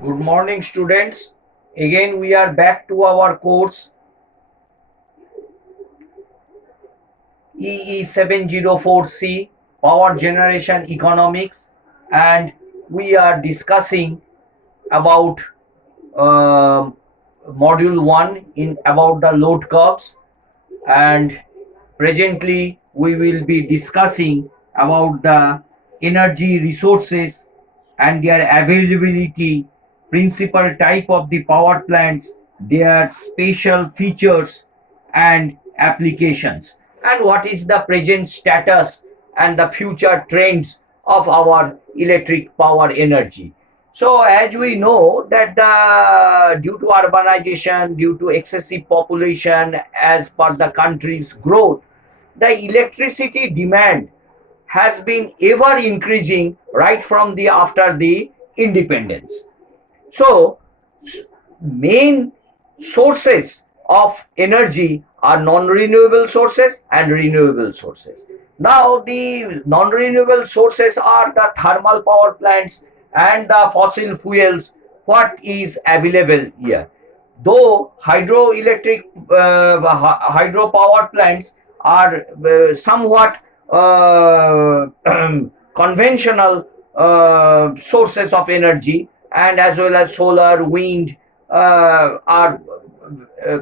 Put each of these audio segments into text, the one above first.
Good morning, students. Again, we are back to our course EE704C Power Generation Economics, and we are discussing about uh, module 1 in about the load curves, and presently we will be discussing about the energy resources and their availability, principal type of the power plants, their special features and applications, and what is the present status and the future trends of our electric power energy. So as we know that due to urbanization, due to excessive population, as per the country's growth, the electricity demand has been ever increasing right from the after the independence. So main sources of energy are non-renewable sources and renewable sources. Now the non-renewable sources are the thermal power plants and the fossil fuels. What is available here? Though hydroelectric hydro power plants are somewhat conventional sources of energy, and as well as solar, wind are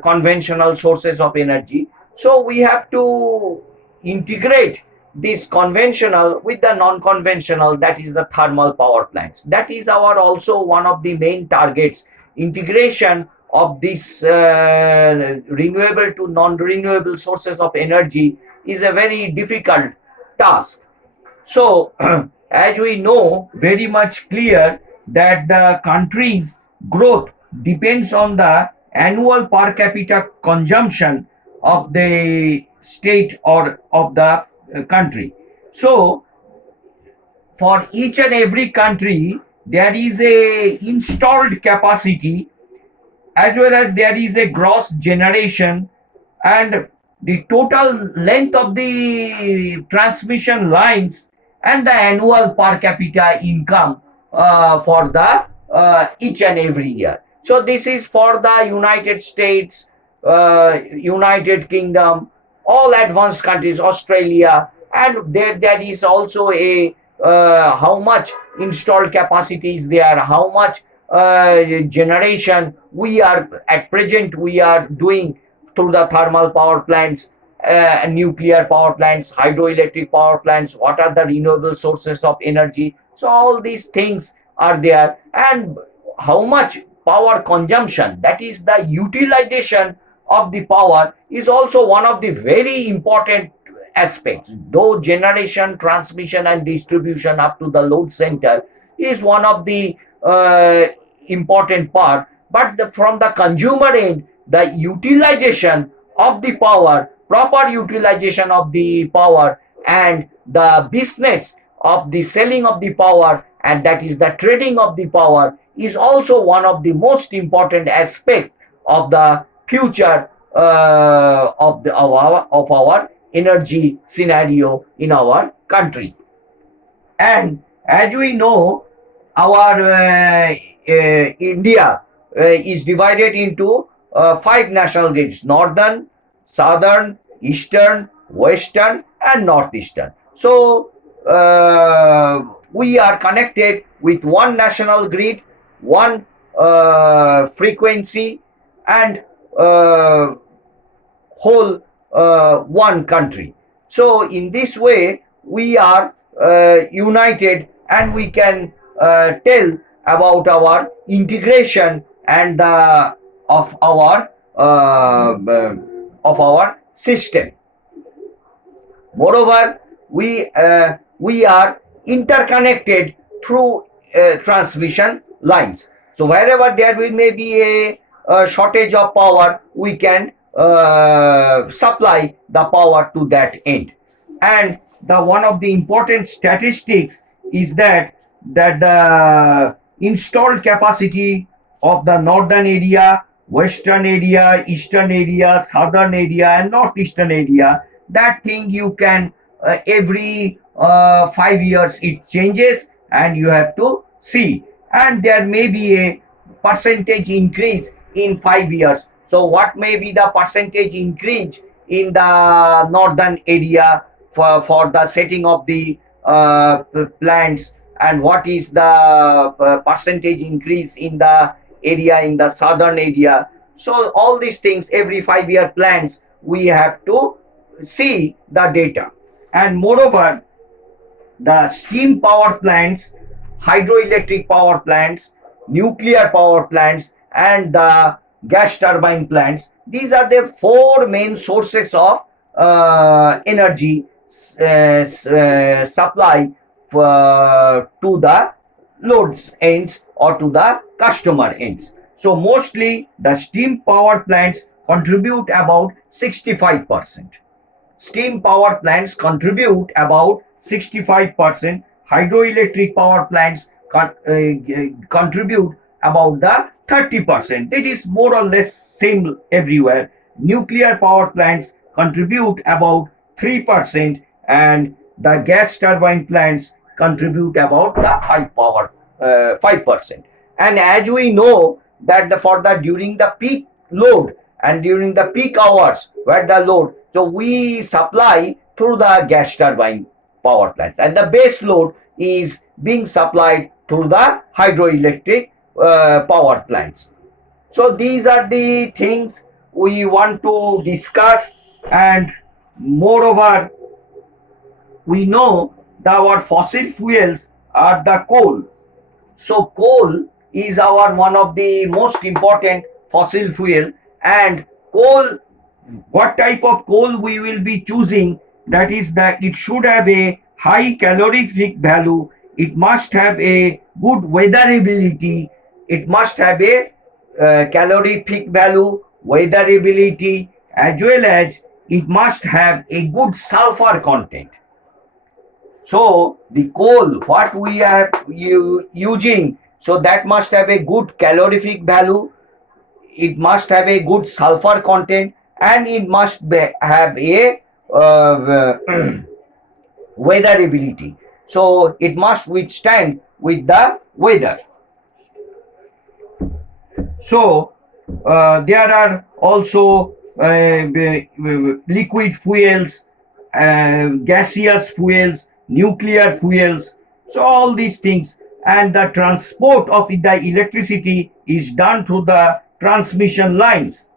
conventional sources of energy. So we have to integrate this conventional with the non-conventional, that is the thermal power plants. That is our also one of the main targets. Integration of this renewable to non-renewable sources of energy is a very difficult task. So, as we know, very much clear that the country's growth depends on the annual per capita consumption of the state or of the country. So, for each and every country, there is a installed capacity, as well as there is a gross generation, and the total length of the transmission lines, and the annual per capita income for the each and every year. So this is for the United States, United Kingdom, all advanced countries, Australia, and there is also a how much installed capacity is there, how much generation we are at present we are doing through the thermal power plants, nuclear power plants, hydroelectric power plants, what are the renewable sources of energy. So all these things are there, and how much power consumption, that is the utilization of the power, is also one of the very important aspects. Though generation, transmission and distribution up to the load center is one of the important part, but from the consumer end, the utilization of the power, proper utilization of the power, and the business of the selling of the power, and that is the trading of the power, is also one of the most important aspect of the future of our energy scenario in our country. And as we know, our India is divided into five national grids: northern, southern, eastern, western, and northeastern. So we are connected with one national grid, one frequency, and whole one country. So in this way, we are united, and we can tell about our integration and of our system. Moreover, we are interconnected through transmission lines. So wherever there will may be a shortage of power, we can supply the power to that end. And the one of the important statistics is that the installed capacity of the northern area, western area, eastern area, southern area, and northeastern area, that thing you can every 5 years it changes, and you have to see. And there may be a percentage increase in 5 years. So what may be the percentage increase in the northern area for the setting of the plants, and what is the percentage increase in the area in the southern area. So all these things, every 5 year plans, we have to see the data. And moreover, the steam power plants, hydroelectric power plants, nuclear power plants, and the gas turbine plants. These are the four main sources of energy supply to the loads ends or to the customer ends. So mostly the steam power plants contribute about 65%. Steam power plants contribute about 65%. Hydroelectric power plants contribute about the 30%. It is more or less same everywhere. Nuclear power plants contribute about 3%, and the gas turbine plants contribute about the 5%. And as we know that for the during the peak load and during the peak hours where the load, so we supply through the gas turbine power plants, and the base load is being supplied through the hydroelectric power plants. So these are the things we want to discuss. And moreover, we know that our fossil fuels are the coal. So coal is our one of the most important fossil fuel. And coal, what type of coal we will be choosing, that is that it should have a high calorific value, it must have a good weatherability, it must have a calorific value, weatherability, as well as it must have a good sulfur content. So the coal what we are using, so that must have a good calorific value, it must have a good sulfur content, and it must have a weatherability. So it must withstand with the weather. So there are also liquid fuels, gaseous fuels, nuclear fuels. So all these things, and the transport of the electricity is done through the transmission lines.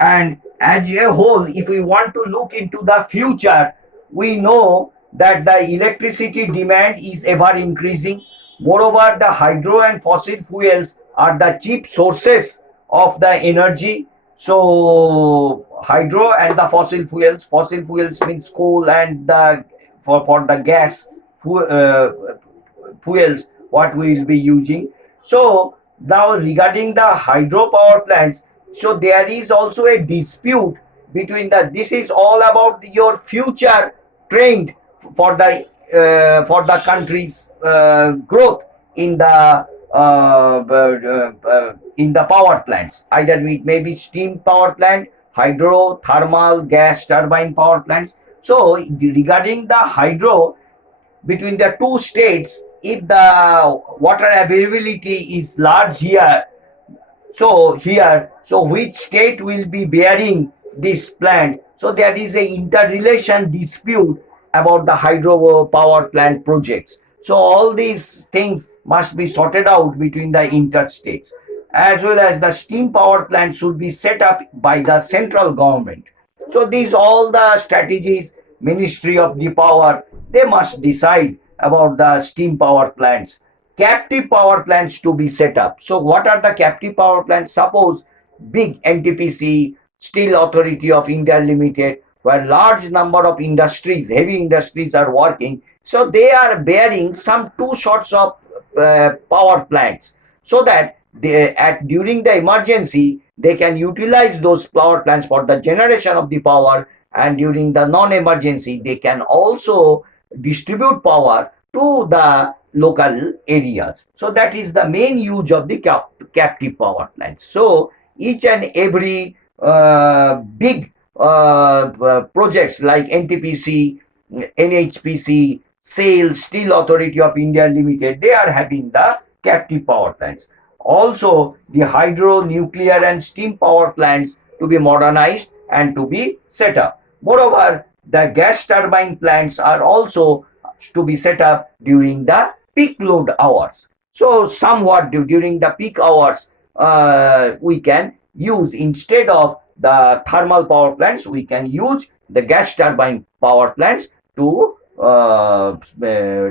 And as a whole, if we want to look into the future, we know that the electricity demand is ever increasing. Moreover, the hydro and fossil fuels are the cheap sources of the energy. So hydro and the fossil fuels means coal, and the for the gas fuels what we will be using. So now regarding the hydropower plants, so there is also a dispute between the, this is all about your future trend for the country's growth in the power plants. Either it may be steam power plant, hydro, thermal, gas turbine power plants. So regarding the hydro, between the two states, if the water availability is large here, so which state will be bearing this plant? So there is a interrelation dispute about the hydro power plant projects. So all these things must be sorted out between the interstates, as well as the steam power plant should be set up by the central government. So these all the strategies, Ministry of the Power, they must decide about the steam power plants. Captive power plants to be set up. So what are the captive power plants? Suppose big NTPC, Steel Authority of India Limited, where large number of industries, heavy industries are working. So they are bearing some two sorts of power plants, so that during the emergency they can utilize those power plants for the generation of the power, and during the non-emergency they can also distribute power to the local areas. So that is the main use of the captive power plants. So each and every big projects like NTPC, NHPC, SAIL, Steel Authority of India Limited, they are having the captive power plants. also the hydro, nuclear and steam power plants to be modernized and to be set up. Moreover, the gas turbine plants are also to be set up during the peak load hours. So somewhat during the peak hours, we can use, instead of the thermal power plants, we can use the gas turbine power plants to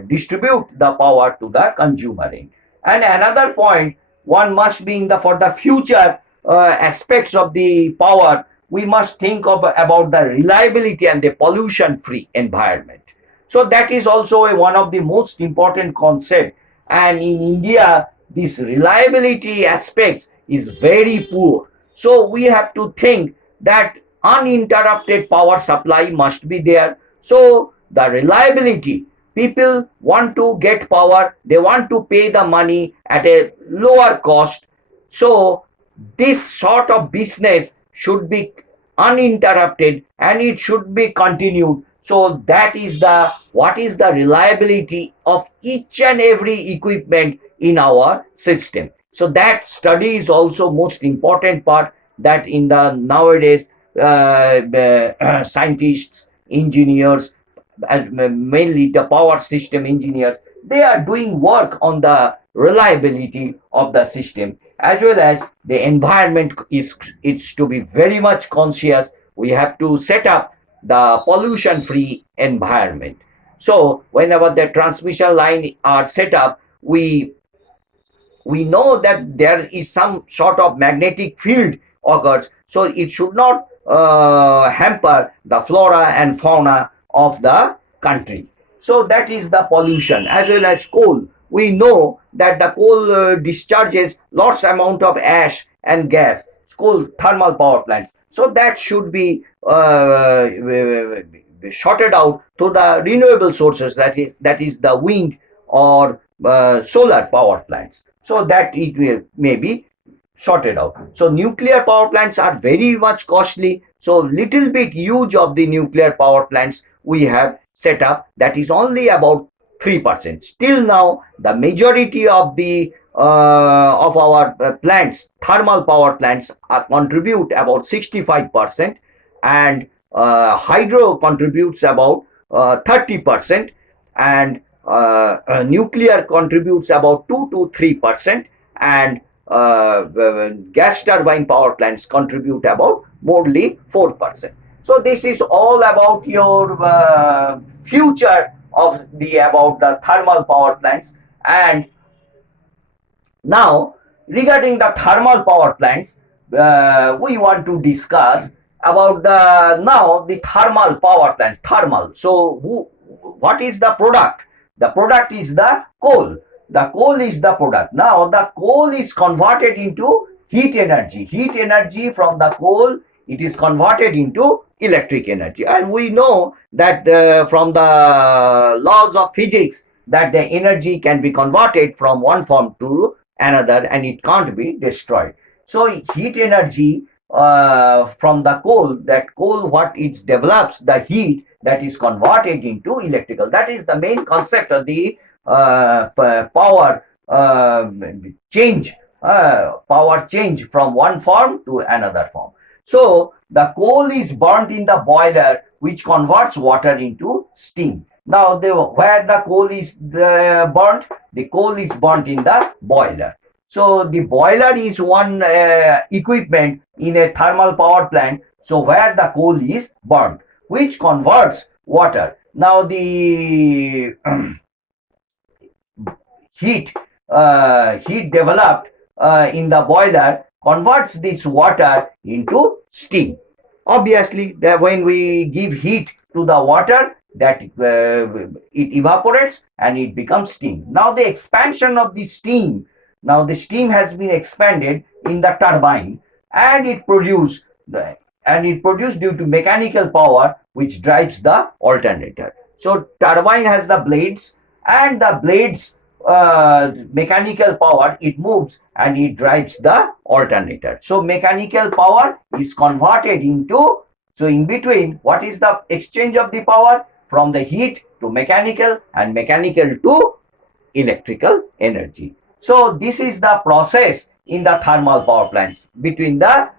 distribute the power to the consumer. And another point, one must be in the for the future aspects of the power, we must think of about the reliability and the pollution free environment. So that is also one of the most important concept. And in India, this reliability aspects is very poor. So we have to think that uninterrupted power supply must be there. So the reliability, people want to get power, they want to pay the money at a lower cost. So this sort of business should be uninterrupted and it should be continued. So that is the what is the reliability of each and every equipment in our system. So that study is also most important part, that in the nowadays scientists, engineers, mainly the power system engineers, they are doing work on the reliability of the system, as well as the environment is, it's to be very much conscious. We have to set up the pollution free environment. So whenever the transmission line are set up, we know that there is some sort of magnetic field occurs, so it should not hamper the flora and fauna of the country. So that is the pollution. As well as coal, we know that the coal discharges lots amount of ash and gas, coal thermal power plants, so that should be shorted out to the renewable sources, that is the wind or solar power plants, so that it will maybe sorted out. So nuclear power plants are very much costly. So little bit use of the nuclear power plants we have set up, that is only about 3%. Still now, the majority of our plants, thermal power plants, contribute about 65%, and hydro contributes about 30%, and nuclear contributes about 2 to 3%, and gas turbine power plants contribute about morely 4%. So this is all about your future of the about the thermal power plants. And now, regarding the thermal power plants, we want to discuss about the thermal power plants. Thermal. So, what is the product? The product is the coal. The coal is the product. Now, the coal is converted into heat energy. Heat energy from the coal, it is converted into electric energy. And we know that from the laws of physics, that the energy can be converted from one form to another and it can't be destroyed. So heat energy from the coal, that coal what it develops, the heat that is converted into electrical. That is the main concept of the power change, power change from one form to another form. So the coal is burnt in the boiler, which converts water into steam. Now, where the coal is burnt, the coal is burnt in the boiler. So the boiler is one equipment in a thermal power plant. So where the coal is burnt, which converts water. Now the heat developed in the boiler converts this water into steam. Obviously, when we give heat to the water, that it evaporates and it becomes steam. Now the expansion of the steam, now the steam has been expanded in the turbine, and it produced due to mechanical power which drives the alternator. So turbine has the blades, and the blades mechanical power, it moves and it drives the alternator. So mechanical power is converted into, so in between, what is the exchange of the power? From the heat to mechanical, and mechanical to electrical energy. So this is the process in the thermal power plants between the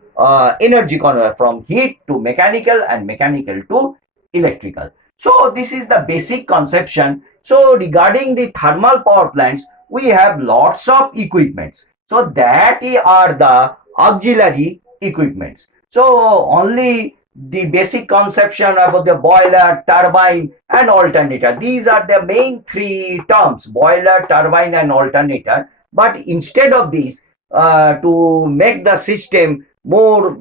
energy converter from heat to mechanical and mechanical to electrical. So this is the basic conception. So regarding the thermal power plants, we have lots of equipments. So that are the auxiliary equipments. So only the basic conception about the boiler, turbine and alternator. These are the main three terms: boiler, turbine and alternator. But instead of these, to make the system more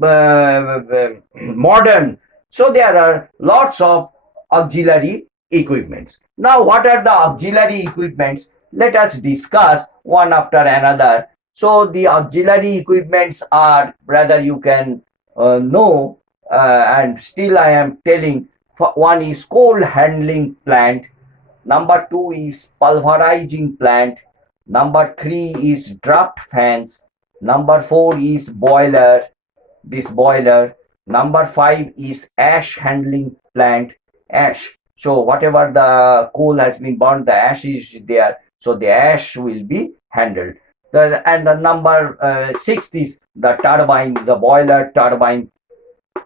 modern, so there are lots of auxiliary equipments. Now, what are the auxiliary equipments? Let us discuss one after another. So the auxiliary equipments are, rather you can know, and still I am telling. One is coal handling plant, number two is pulverizing plant, number three is draft fans, number four is boiler, this boiler, number five is ash handling plant, ash. So whatever the coal has been burned, the ash is there, so the ash will be handled. And the number six is the turbine, the boiler turbine,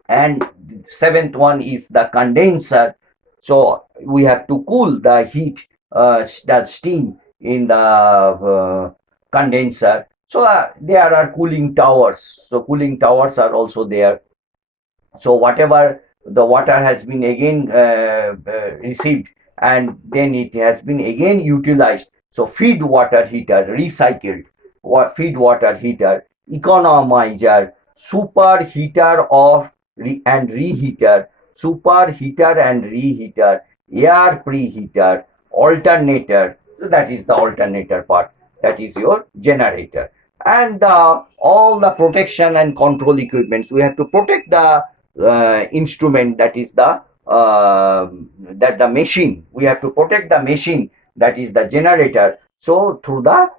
and seventh one is the condenser. So we have to cool the heat, that steam in the condenser. So there are cooling towers, so cooling towers are also there. So whatever the water has been again received and then it has been again utilized, so feed water heater, recycled feed water heater, economizer, superheater of and reheater, superheater and reheater, air preheater, alternator. So that is the alternator part, that is your generator. And all the protection and control equipments, we have to protect the instrument, that is the that the machine, we have to protect the machine, that is the generator. So through the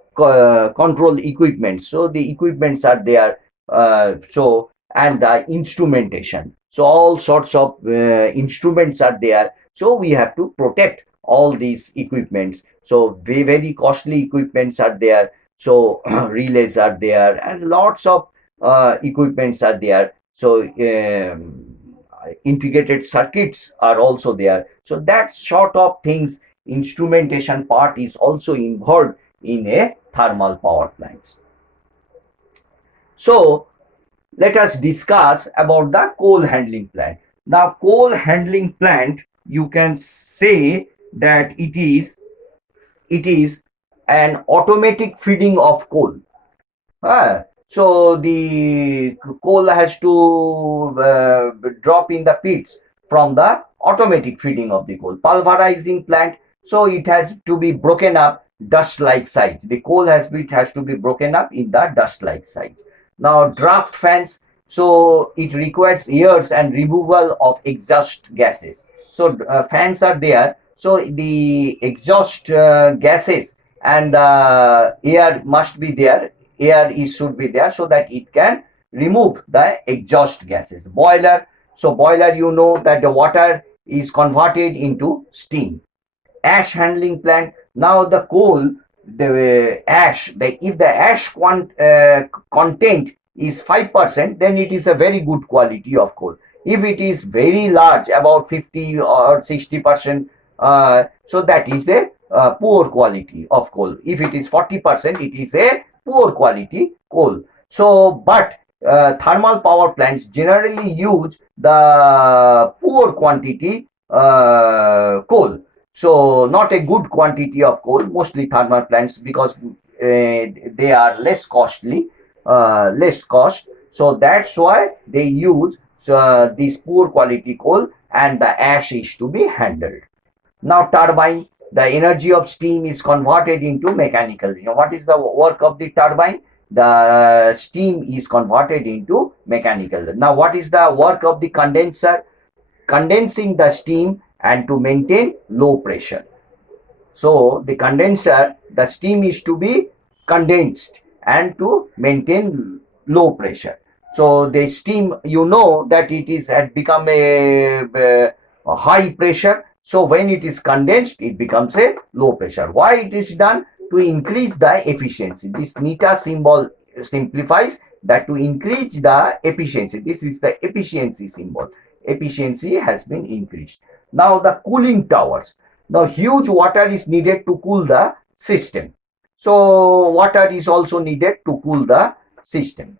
control equipment, so the equipments are there. So and the instrumentation, so all sorts of instruments are there, so we have to protect all these equipments. So very costly equipments are there, so relays are there and lots of equipments are there. So integrated circuits are also there. So that sort of things, instrumentation part is also involved in a thermal power plants. So let us discuss about the coal handling plant. Now coal handling plant, you can say that it is an automatic feeding of coal. So the coal has to drop in the pits from the automatic feeding of the coal. Pulverizing plant, so it has to be broken up dust-like size. The coal has to be broken up in the dust-like size. Now draft fans, so it requires airs and removal of exhaust gases. So fans are there, so the exhaust gases and the air must be there, air is should be there so that it can remove the exhaust gases. Boiler, so boiler, you know that the water is converted into steam. Ash handling plant, now the coal, the ash, if the ash content is 5%, then it is a very good quality of coal. If it is very large, about 50 or 60%, so that is a poor quality of coal. If it is 40%, it is a poor quality coal. So but thermal power plants generally use the poor quantity coal, so not a good quantity of coal, mostly thermal plants, because they are less costly, less cost. So that's why they use this poor quality coal, and the ash is to be handled. Now turbine, the energy of steam is converted into mechanical. What is the work of the turbine? The steam is converted into mechanical. Now what is the work of the condenser? Condensing the steam and to maintain low pressure. So the condenser, the steam is to be condensed and to maintain low pressure. So the steam, you know that it is had become a high pressure. So when it is condensed, it becomes a low pressure. Why it is done? to increase the efficiency. This NiT symbol simplifies that to increase the efficiency. This is the efficiency symbol. Efficiency has been increased. Now the cooling towers. Now huge water is needed to cool the system. So water is also needed to cool the system.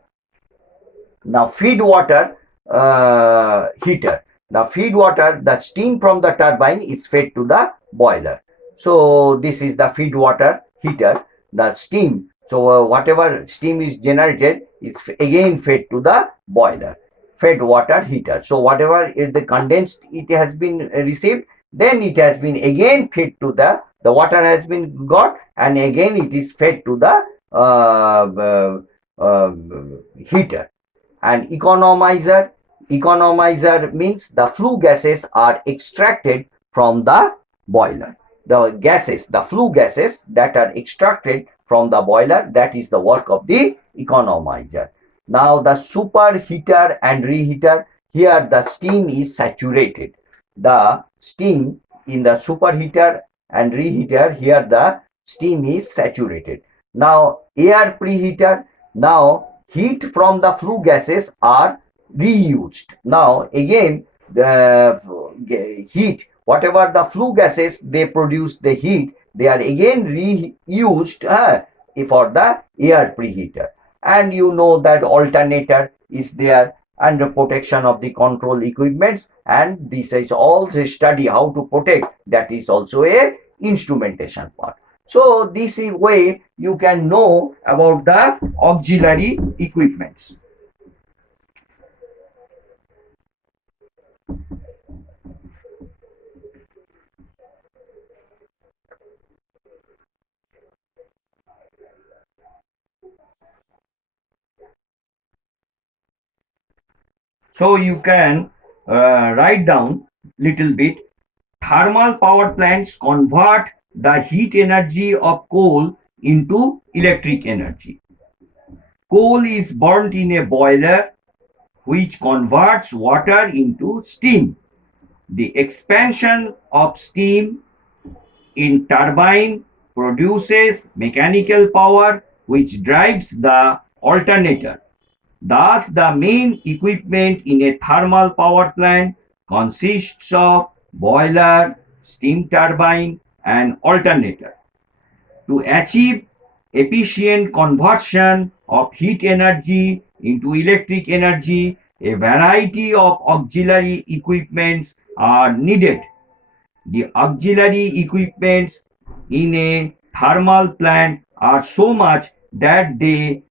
Now feed water heater. Now feed water, the steam from the turbine is fed to the boiler. So this is the feed water heater, the steam. So whatever steam is generated is again fed to the boiler, fed water heater. So whatever is the condensed it has been received, then it has been again fed to the water has been got, and again it is fed to the heater. And economizer means the flue gases are extracted from the boiler. The flue gases that are extracted from the boiler, that is the work of the economizer. Now the superheater and reheater, here the steam is saturated. The steam in the superheater and reheater, here the steam is saturated. Now air preheater, now heat from the flue gases are reused. Now again the heat, whatever the flue gases they produce the heat, they are again reused for the air preheater. And you know that alternator is there under protection of the control equipments, and this is also study how to protect, that is also a instrumentation part. So this is way you can know about the auxiliary equipments. So you can write down little bit. Thermal power plants convert the heat energy of coal into electric energy. Coal is burnt in a boiler which converts water into steam. The expansion of steam in turbine produces mechanical power which drives the alternator. Thus, the main equipment in a thermal power plant consists of boiler, steam turbine, and alternator. To achieve efficient conversion of heat energy into electric energy, a variety of auxiliary equipments are needed. The auxiliary equipments in a thermal plant are so much that they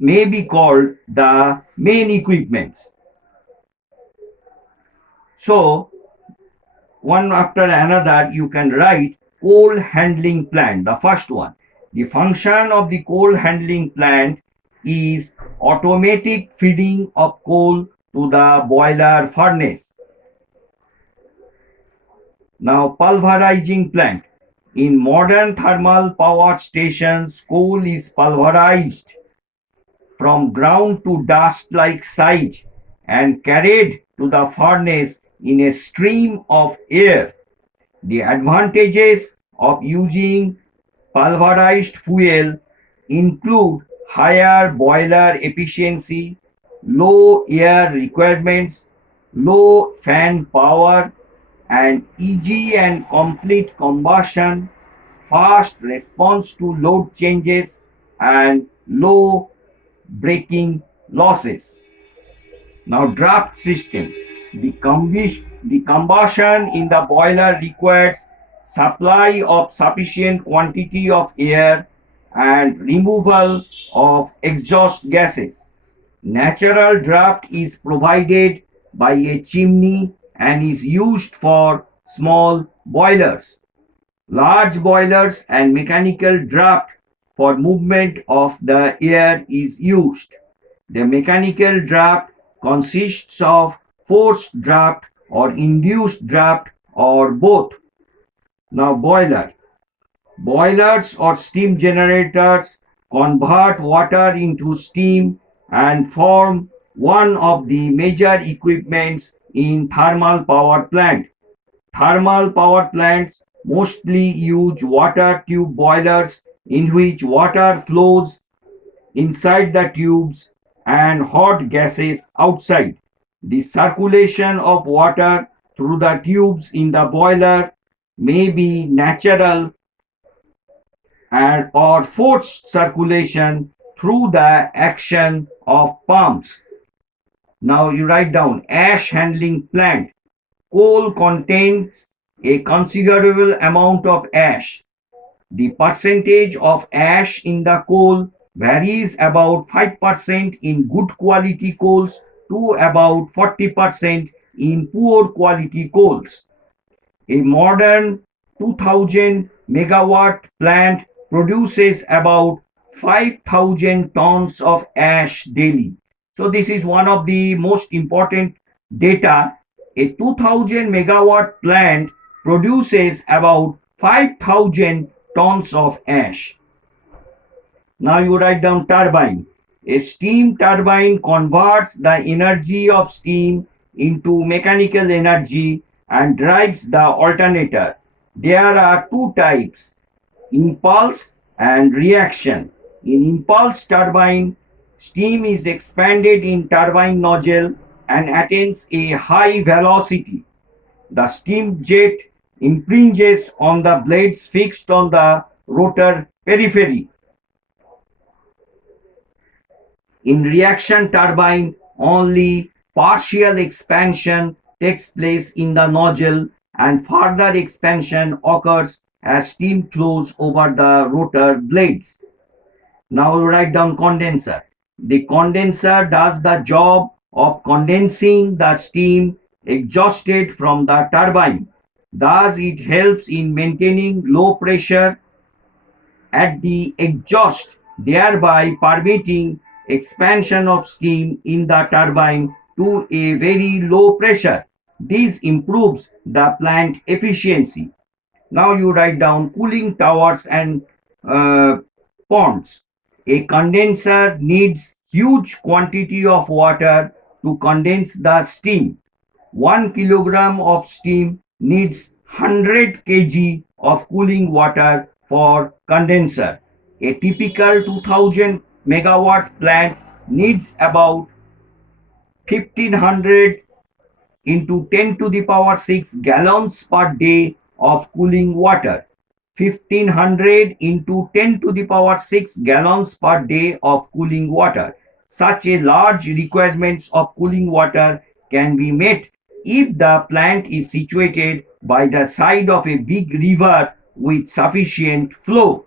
may be called the main equipments. So, one after another, you can write coal handling plant. The first one, the function of the coal handling plant is automatic feeding of coal to the boiler furnace. Now, pulverizing plant. In modern thermal power stations, coal is pulverized from ground to dust like size and carried to the furnace in a stream of air. The advantages of using pulverized fuel include higher boiler efficiency, low air requirements, low fan power, and easy and complete combustion, fast response to load changes, and low breaking losses. Now, draft system. The combustion in the boiler requires supply of sufficient quantity of air and removal of exhaust gases. Natural draft is provided by a chimney and is used for small boilers. Large boilers and mechanical draft for movement of the air is used. The mechanical draft consists of forced draft or induced draft or both. Now, boilers or steam generators convert water into steam and form one of the major equipments in thermal power plant. Thermal power plants mostly use water tube boilers in which water flows inside the tubes and hot gases outside. The circulation of water through the tubes in the boiler may be natural and or forced circulation through the action of pumps. Now you write down ash handling plant. Coal contains a considerable amount of ash. The percentage of ash in the coal varies about 5% in good quality coals to about 40% in poor quality coals. A modern 2000 megawatt plant produces about 5,000 tons of ash daily. So this is one of the most important data. A 2000 megawatt plant produces about 5,000 tons of ash. Now you write down turbine. A steam turbine converts the energy of steam into mechanical energy and drives the alternator. There are two types, impulse and reaction. In impulse turbine, steam is expanded in turbine nozzle and attains a high velocity. The steam jet impinges on the blades fixed on the rotor periphery. In reaction turbine, only partial expansion takes place in the nozzle and further expansion occurs as steam flows over the rotor blades. Now write down condenser. The condenser does the job of condensing the steam exhausted from the turbine. Thus, it helps in maintaining low pressure at the exhaust, thereby permitting expansion of steam in the turbine to a very low pressure. This improves the plant efficiency. Now you write down cooling towers and ponds. A condenser needs huge quantity of water to condense the steam. 1 kilogram of steam needs 100 kg of cooling water for condenser. A typical 2000 megawatt plant needs about 1500 into 10 to the power 6 gallons per day of cooling water. 1500 into 10 to the power 6 gallons per day of cooling water. Such a large requirements of cooling water can be met if the plant is situated by the side of a big river with sufficient flow.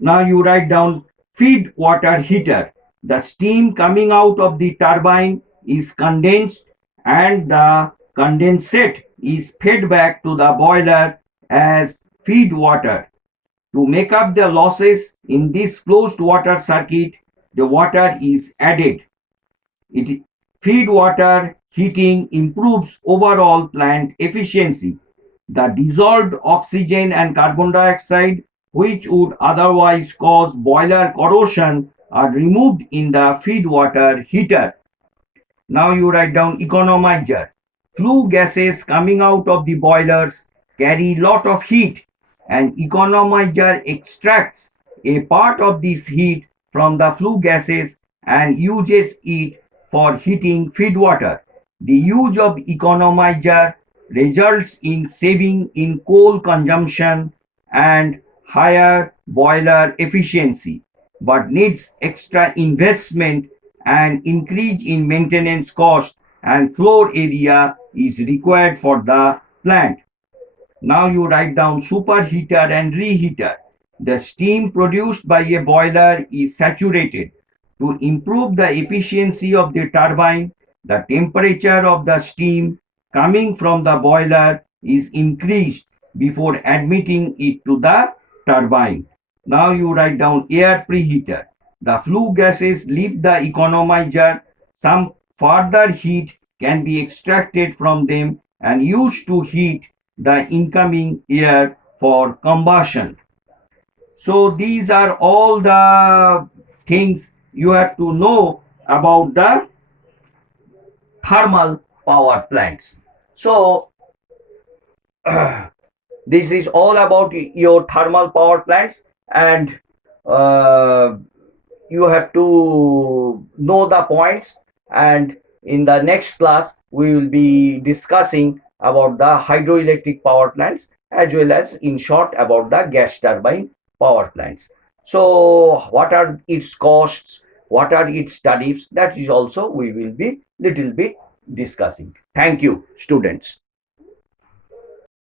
Now you write down feed water heater. The steam coming out of the turbine is condensed and the condensate is fed back to the boiler as feed water. To make up the losses in this closed water circuit, the water is added. Feed water heating improves overall plant efficiency. The dissolved oxygen and carbon dioxide, which would otherwise cause boiler corrosion, are removed in the feed water heater. Now you write down economizer. Flue gases coming out of the boilers carry lot of heat and economizer extracts a part of this heat from the flue gases and uses it for heating feed water. The use of economizer results in saving in coal consumption and higher boiler efficiency, but needs extra investment and increase in maintenance cost and floor area is required for the plant. Now you write down superheater and reheater. The steam produced by a boiler is saturated. To improve the efficiency of the turbine, the temperature of the steam coming from the boiler is increased before admitting it to the turbine. Now you write down air preheater. The flue gases leave the economizer. Some further heat can be extracted from them and used to heat the incoming air for combustion. So these are all the things you have to know about the thermal power plants. So this is all about your thermal power plants, and uh, you have to know the points. And in the next class we will be discussing about the hydroelectric power plants, as well as in short about the gas turbine power plants. So what are its costs, what are its tariffs, that is also we will be little bit discussing. Thank you, students.